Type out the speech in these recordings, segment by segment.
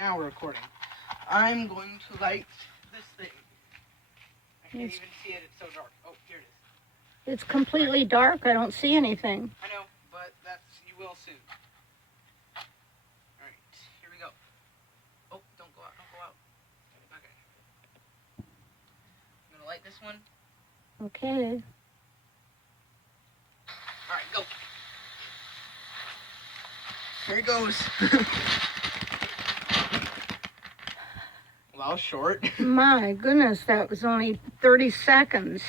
now we're recording. I'm going to light this thing. I can't even see it, it's so dark. Oh, here it is. It's completely dark. I don't see anything. I know, but you will soon. Alright, here we go. Oh, don't go out. Okay. I'm gonna light this one. Okay. Alright, go. Here it goes. Well, that was short. My goodness, that was only 30 seconds.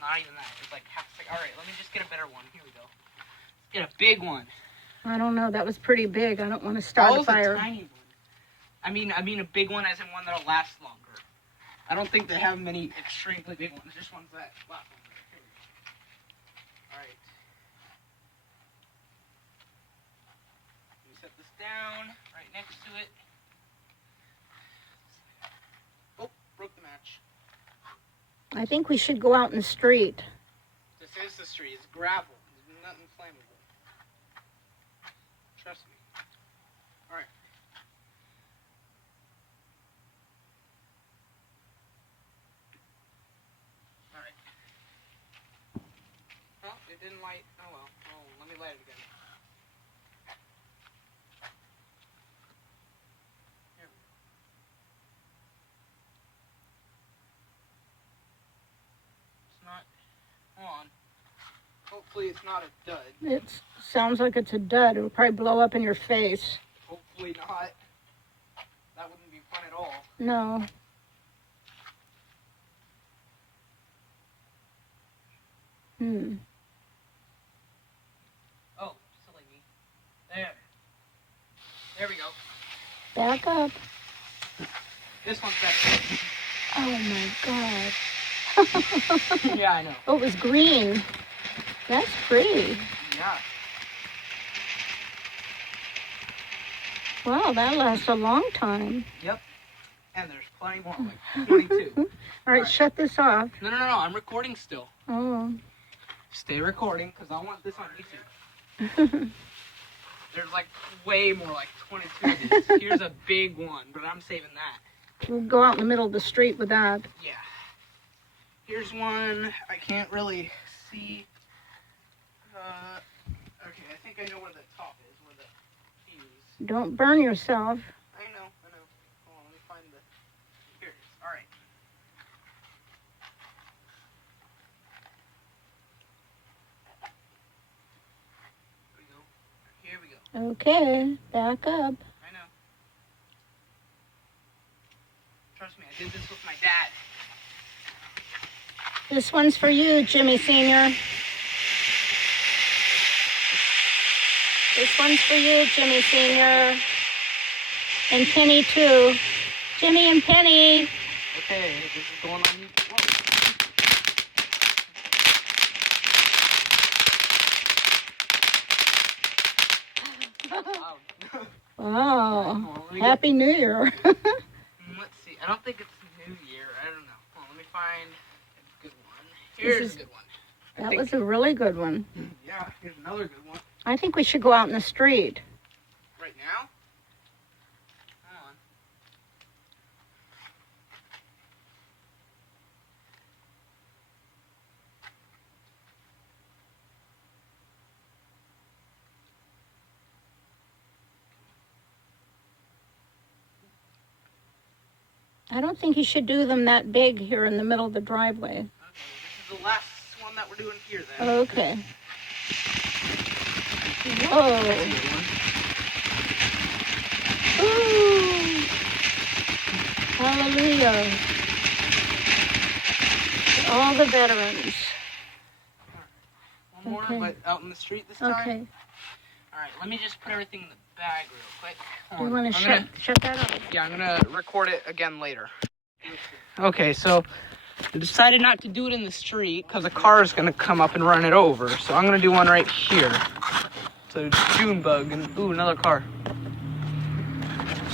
Not even that. It's like half a second. Alright, let me just get a better one. Here we go. Let's get a big one. I don't know. That was pretty big. I don't want to start a fire. A tiny one. I mean a big one as in one that'll last longer. I don't think they have many extremely big ones. Just ones that last longer. Here we go. Alright. Let me set this down right next to it. Oh, broke the match. I think we should go out in the street. This is the street. It's gravel. There's nothing flammable. Trust me. Alright. Alright. Oh, it didn't light. Oh well. Oh, let me light it again. Here we go. It's not. Hold on. Hopefully it's not a dud. It sounds like it's a dud. It will probably blow up in your face. Hopefully not. That wouldn't be fun at all. No. Oh, silly me. There we go. Back up. This one's better. Oh my God. Yeah, I know. Oh, it was green. That's pretty. Yeah. Wow, that lasts a long time. Yep. And there's plenty more, like 22. All right, shut this off. No, I'm recording still. Oh. Stay recording, because I want this on YouTube. There's like way more, like 22 of these. Here's a big one, but I'm saving that. We'll go out in the middle of the street with that. Yeah. Here's one. I can't really see. Okay, I think I know where the top is, where the fuse. Don't burn yourself. I know. Hold on, let me find the... Here it is. Alright. Here we go. Okay, back up. I know. Trust me, I did this with my dad. This one's for you, Jimmy Sr. This one's for you, Jimmy Sr. And Penny, too. Jimmy and Penny. Okay, this is going on YouTube. Wow. Happy New Year. Let's see. I don't think it's New Year. I don't know. Hold on, let me find a good one. Here's a good one. That was a really good one. Yeah, here's another good one. I think we should go out in the street. Right now? Hold on. I don't think you should do them that big here in the middle of the driveway. Okay, this is the last one that we're doing here then. Okay. Whoa. Ooh. Hallelujah. All the veterans. One more, Okay. but out in the street this time. Okay. All right, let me just put everything in the bag real quick. Do you want to shut that off? Yeah, I'm gonna record it again later. Okay, so I decided not to do it in the street because a car is gonna come up and run it over. So I'm gonna do one right here. So June bug and ooh, another car.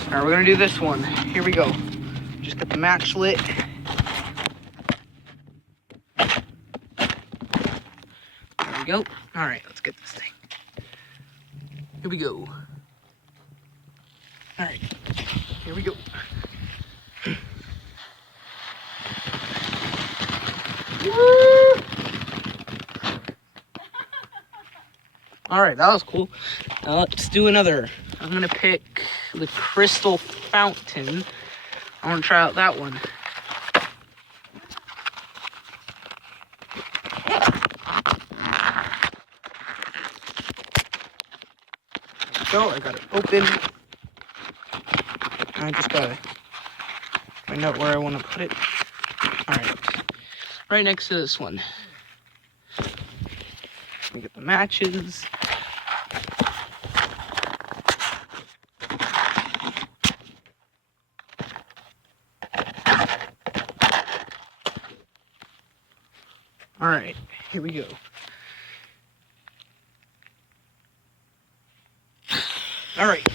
All right, we're gonna do this one. Here we go. Just get the match lit. There we go. All right, let's get this thing. Here we go. Alright, here we go. Alright, that was cool. Now let's do another. I'm gonna pick the Crystal Fountain. I wanna try out that one. There we go, I got it open. I just gotta find out where I wanna put it. Alright, right next to this one. Let me get the matches. Alright, here we go. Alright.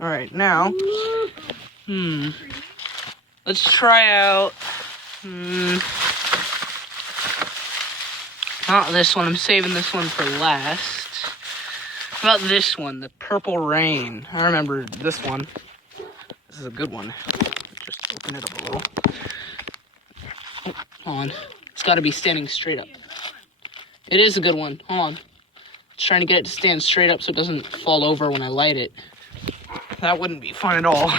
Alright, now, let's try out, not this one, I'm saving this one for last. How about this one, the Purple Rain? I remember this one. This is a good one. Just open it up a little. Oh, hold on. It's gotta be standing straight up. It is a good one, hold on. Just trying to get it to stand straight up so it doesn't fall over when I light it. That wouldn't be fun at all.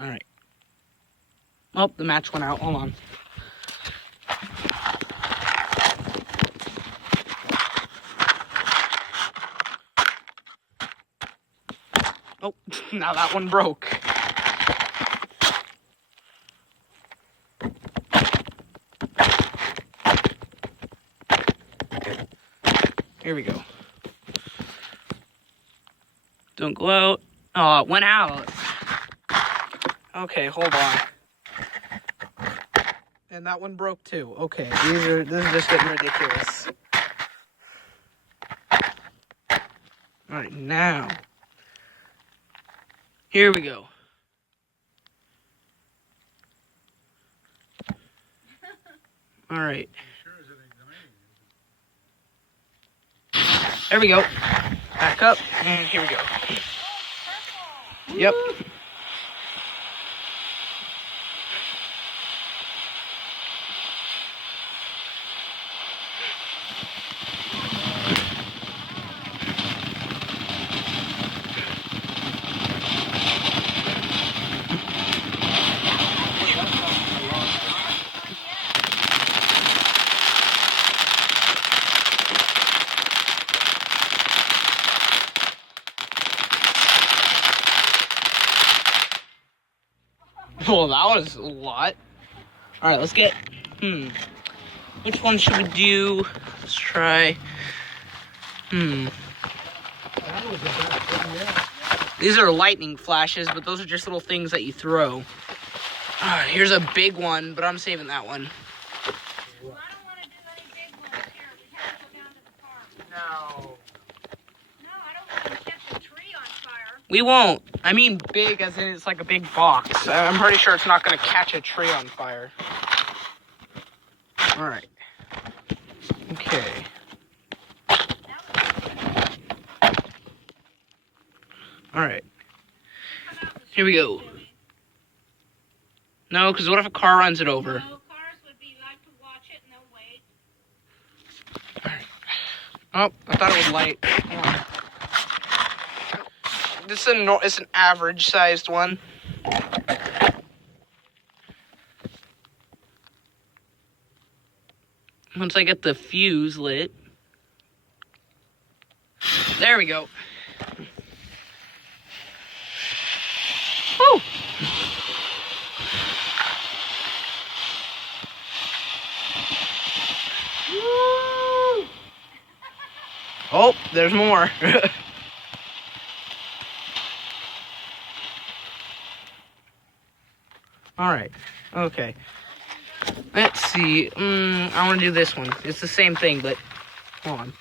Alright. Oh, the match went out. Hold on. Oh, now that one broke. Here we go. Don't go out. Oh, it went out. Okay, hold on. And that one broke too. Okay, this is just getting ridiculous. Alright, now. Here we go. Alright. There we go. Back up, and here we go. Yep. Well, that was a lot. Alright, let's get, which one should we do? Let's try, These are lightning flashes, but those are just little things that you throw. Alright, here's a big one, but I'm saving that one. Well, I don't want to do any big ones here. We have to go down to the farm. No. No, I don't want to catch a tree on fire. We won't. I mean big as in it's like a big box. I'm pretty sure it's not going to catch a tree on fire. Alright. Okay. Alright. Here we go. No, because what if a car runs it over? No, cars would be like to watch it and they'll wait. Alright. Oh, I thought it would light. Hold on. This is it's an average sized one. Once I get the fuse lit. There we go. Woo! Oh, there's more. Alright, okay. Let's see. I want to do this one. It's the same thing, but Hold on.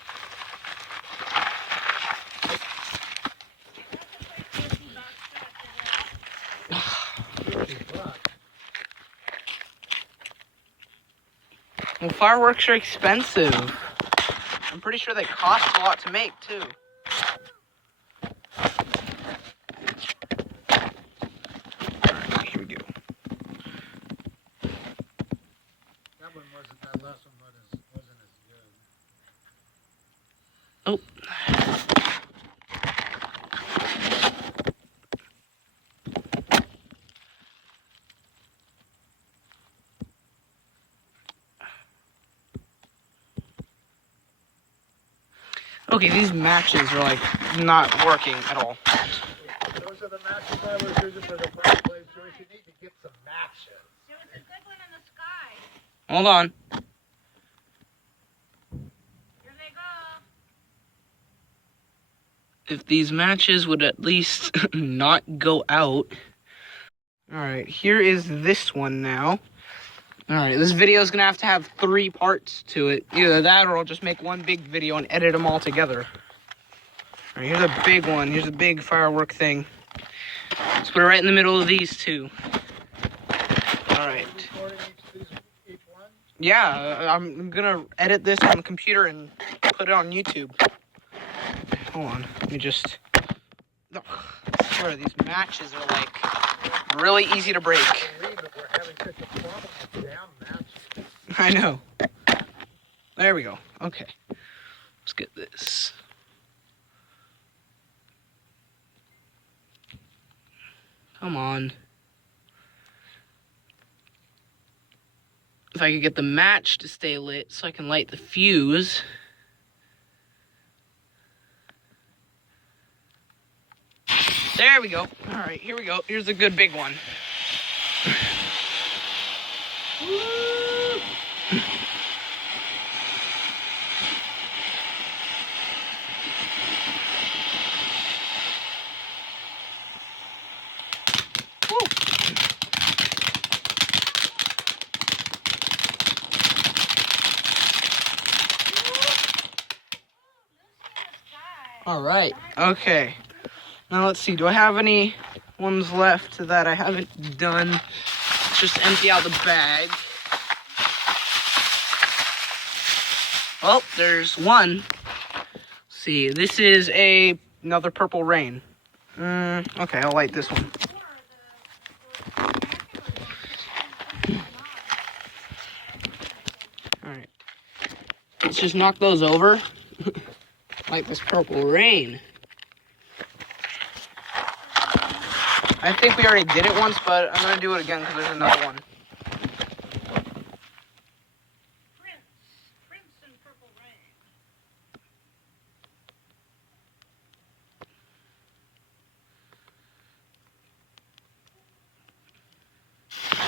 Well, fireworks are expensive. I'm pretty sure they cost a lot to make, too. Alright, here we go. That last one wasn't as good. Oh. Okay, these matches are like not working at all. Those are the matches I was using for the fireplace, Joyce. You need to get some matches. There was a good one in the sky. Hold on. Here they go. If these matches would at least not go out. Alright, here is this one now. Alright, this video is going to have 3 parts to it. Either that or I'll just make one big video and edit them all together. Alright, here's a big one. Here's a big firework thing. Let's put it right in the middle of these two. Alright. Each one? Yeah, I'm going to edit this on the computer and put it on YouTube. Hold on, let me just... Ugh, I swear, these matches are like really easy to break. I believe that we're having such a problem with damn matches. I know. There we go. Okay. Let's get this. Come on. If I could get the match to stay lit so I can light the fuse. There we go. All right, here we go. Here's a good big one. All right. Okay. Now let's see. Do I have any ones left that I haven't done? Let's just empty out the bag. Well, there's one. Let's see. This is another Purple Rain. Okay, I'll light this one. All right. Let's just knock those over. Like this Purple Rain. I think we already did it once, but I'm going to do it again because there's another one. Prince and Purple Rain.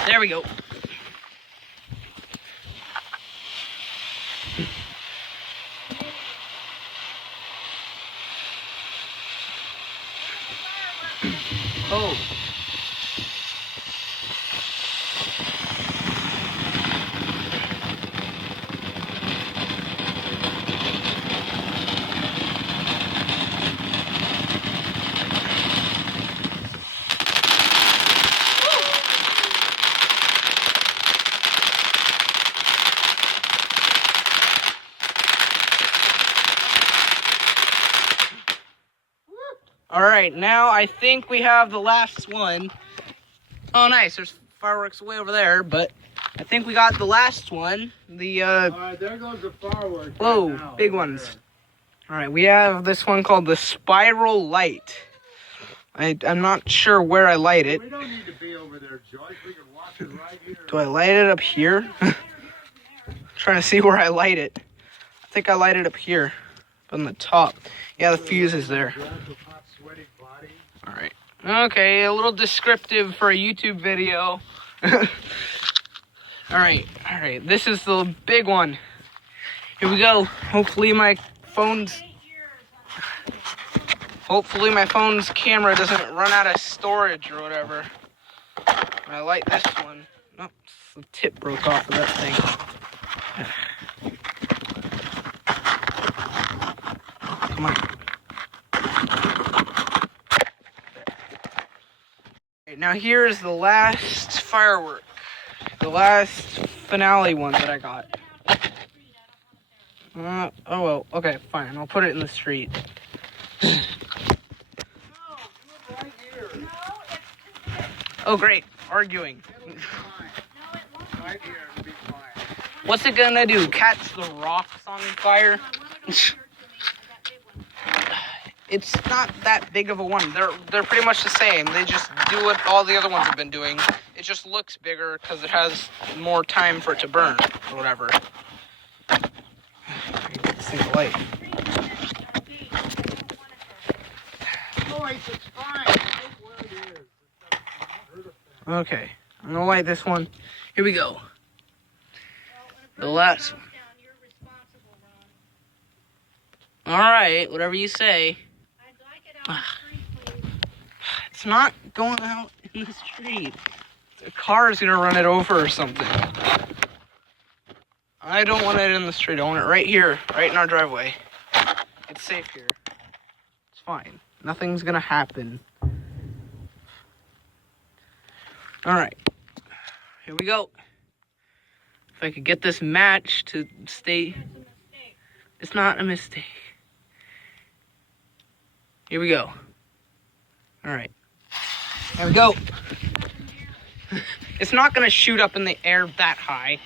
There we go. Oh. All right, now I think we have the last one. Oh, nice. There's fireworks way over there, but I think we got the last one. The All right, there goes the fireworks. whoa, right now, big over ones. there. All right, we have this one called the Spiral Light. I'm not sure where I light it. We don't need to be over there, Joyce. We can watch it right here. Do I light it up here? Trying to see where I light it. I think I light it up here, on the top. Yeah, the fuse is there. Hot, sweaty body. All right. Okay, a little descriptive for a YouTube video. All right. This is the big one. Here we go. Hopefully my phone's camera doesn't run out of storage or whatever. When I light this one. Nope, the tip broke off of that thing. Come on. Okay, now here's the last firework. The last finale one that I got. Oh well, okay, fine. I'll put it in the street. Oh great, arguing. Right here, it'll be fine. What's it gonna do? Catch the rocks on fire? It's not that big of a one. They're pretty much the same. They just do what all the other ones have been doing. It just looks bigger because it has more time for it to burn or whatever. See the light. Noise, it's fine. It's where it is. It doesn't hurt a thing. Okay, I'm gonna light this one. Here we go. The last one. All right, whatever you say. It's not going out in the street. The car is gonna run it over or something. I don't want it in the street. I want it right here, right in our driveway. It's safe here. It's fine. Nothing's gonna happen. All right, here we go. If I could get this match to stay. It's not a mistake. Here we go. All right. There we go. It's not gonna shoot up in the air that high.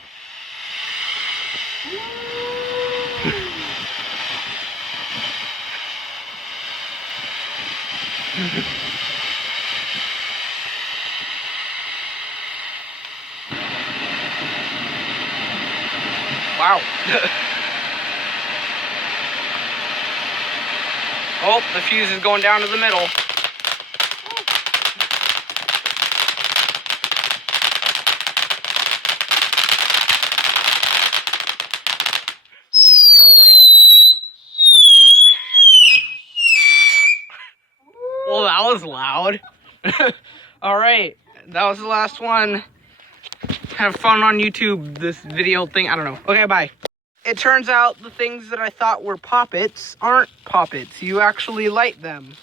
Wow. Oh, the fuse is going down to the middle. Well, that was loud. All right, that was the last one. Have fun on YouTube, this video thing. I don't know. Okay, bye. It turns out the things that I thought were poppets aren't poppets. You actually light them.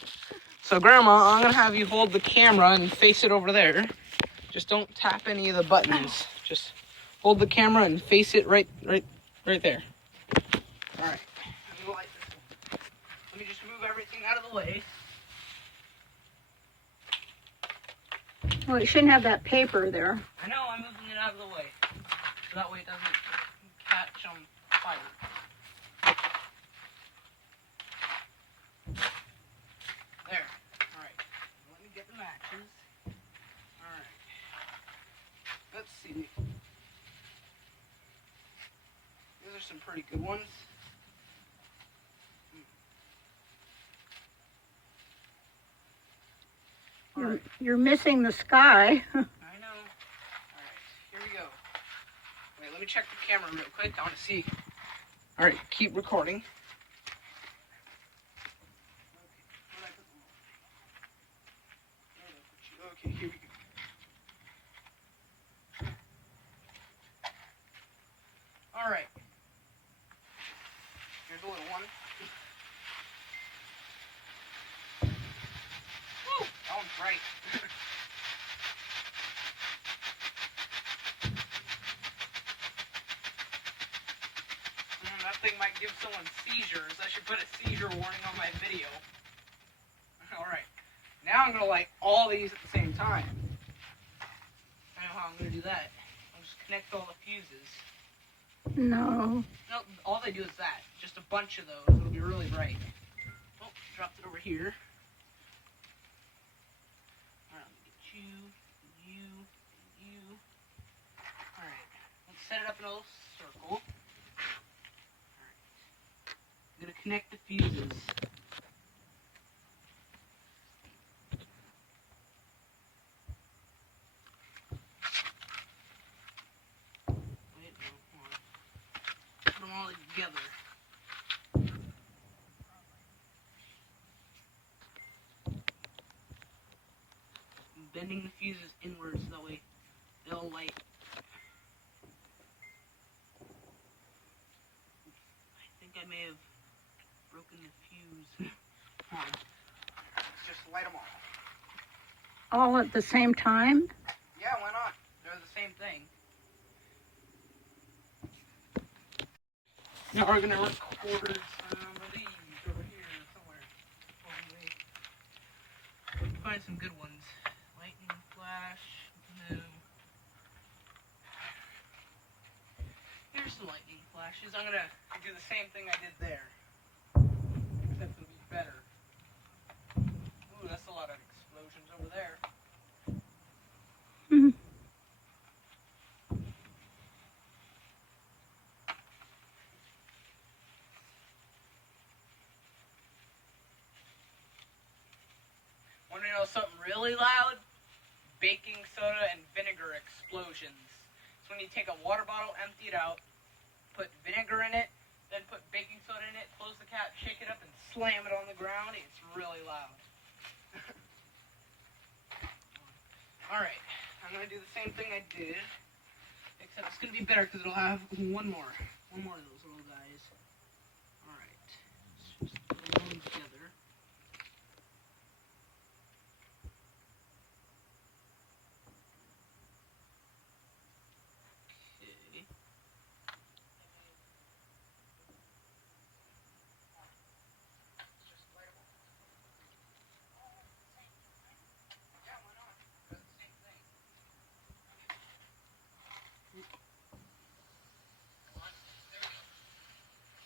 So, Grandma, I'm gonna have you hold the camera and face it over there. Just don't tap any of the buttons. Just hold the camera and face it right there. All right. Let me just move everything out of the way. Well, it shouldn't have that paper there. I know, I'm moving it out of the way. So that way it doesn't catch on fire. There. Alright. Let me get the matches. Alright. Let's see. These are some pretty good ones. You're missing the sky. I know. Alright, here we go. Wait, let me check the camera real quick. I want to see. Alright, keep recording. Okay, here we go. Alright. Here's a little one. Woo! That one's bright. That thing might give someone seizures. I should put a seizure warning on my video. Alright. Now I'm going to light all these at the same time. I know how I'm going to do that. I'll just connect all the fuses. No. No, all they do is that. Just a bunch of those. It'll be really bright. Oh, dropped it over here. Alright, let me get you. Alright, let's set it up in a little circle. I'm gonna connect the fuses. Wait, no, hold on. Put them all together. I'm bending the fuses inwards so that way they'll light. I think I may have broken the fuse. Come on. Let's just light them all. All at the same time? Yeah, why not? They're the same thing. Now we're gonna record some of these over here somewhere. Let's find some good ones. Lightning flash. No. Here's some lightning flashes. I'm gonna do the same thing I did there. Except it'll be better. Ooh, that's a lot of explosions over there. Hmm. Want to know something really loud? Baking soda and vinegar explosions. So when you take a water bottle, empty it out, put vinegar in it, then put baking soda in it, close the cap, shake it up, and slam it on the ground. It's really loud. Alright, I'm going to do the same thing I did, except it's going to be better because it'll have one more of those little guys. Alright, just put them together. Okay.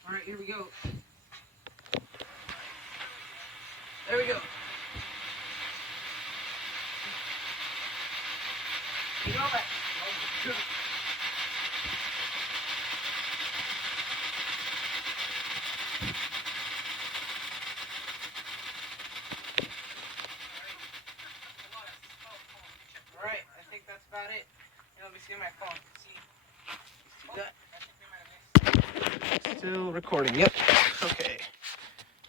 Alright, here we go. There we go. You know that. Alright, I think that's about it. Let me see my phone. See that? Still recording. Yep. Okay.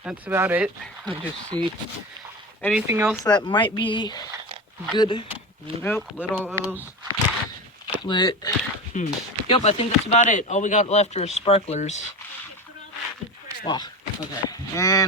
That's about it. Let me just see. Anything else that might be good? Nope. Lit all those. Lit. Yep, I think that's about it. All we got left are sparklers. Wow. Okay. And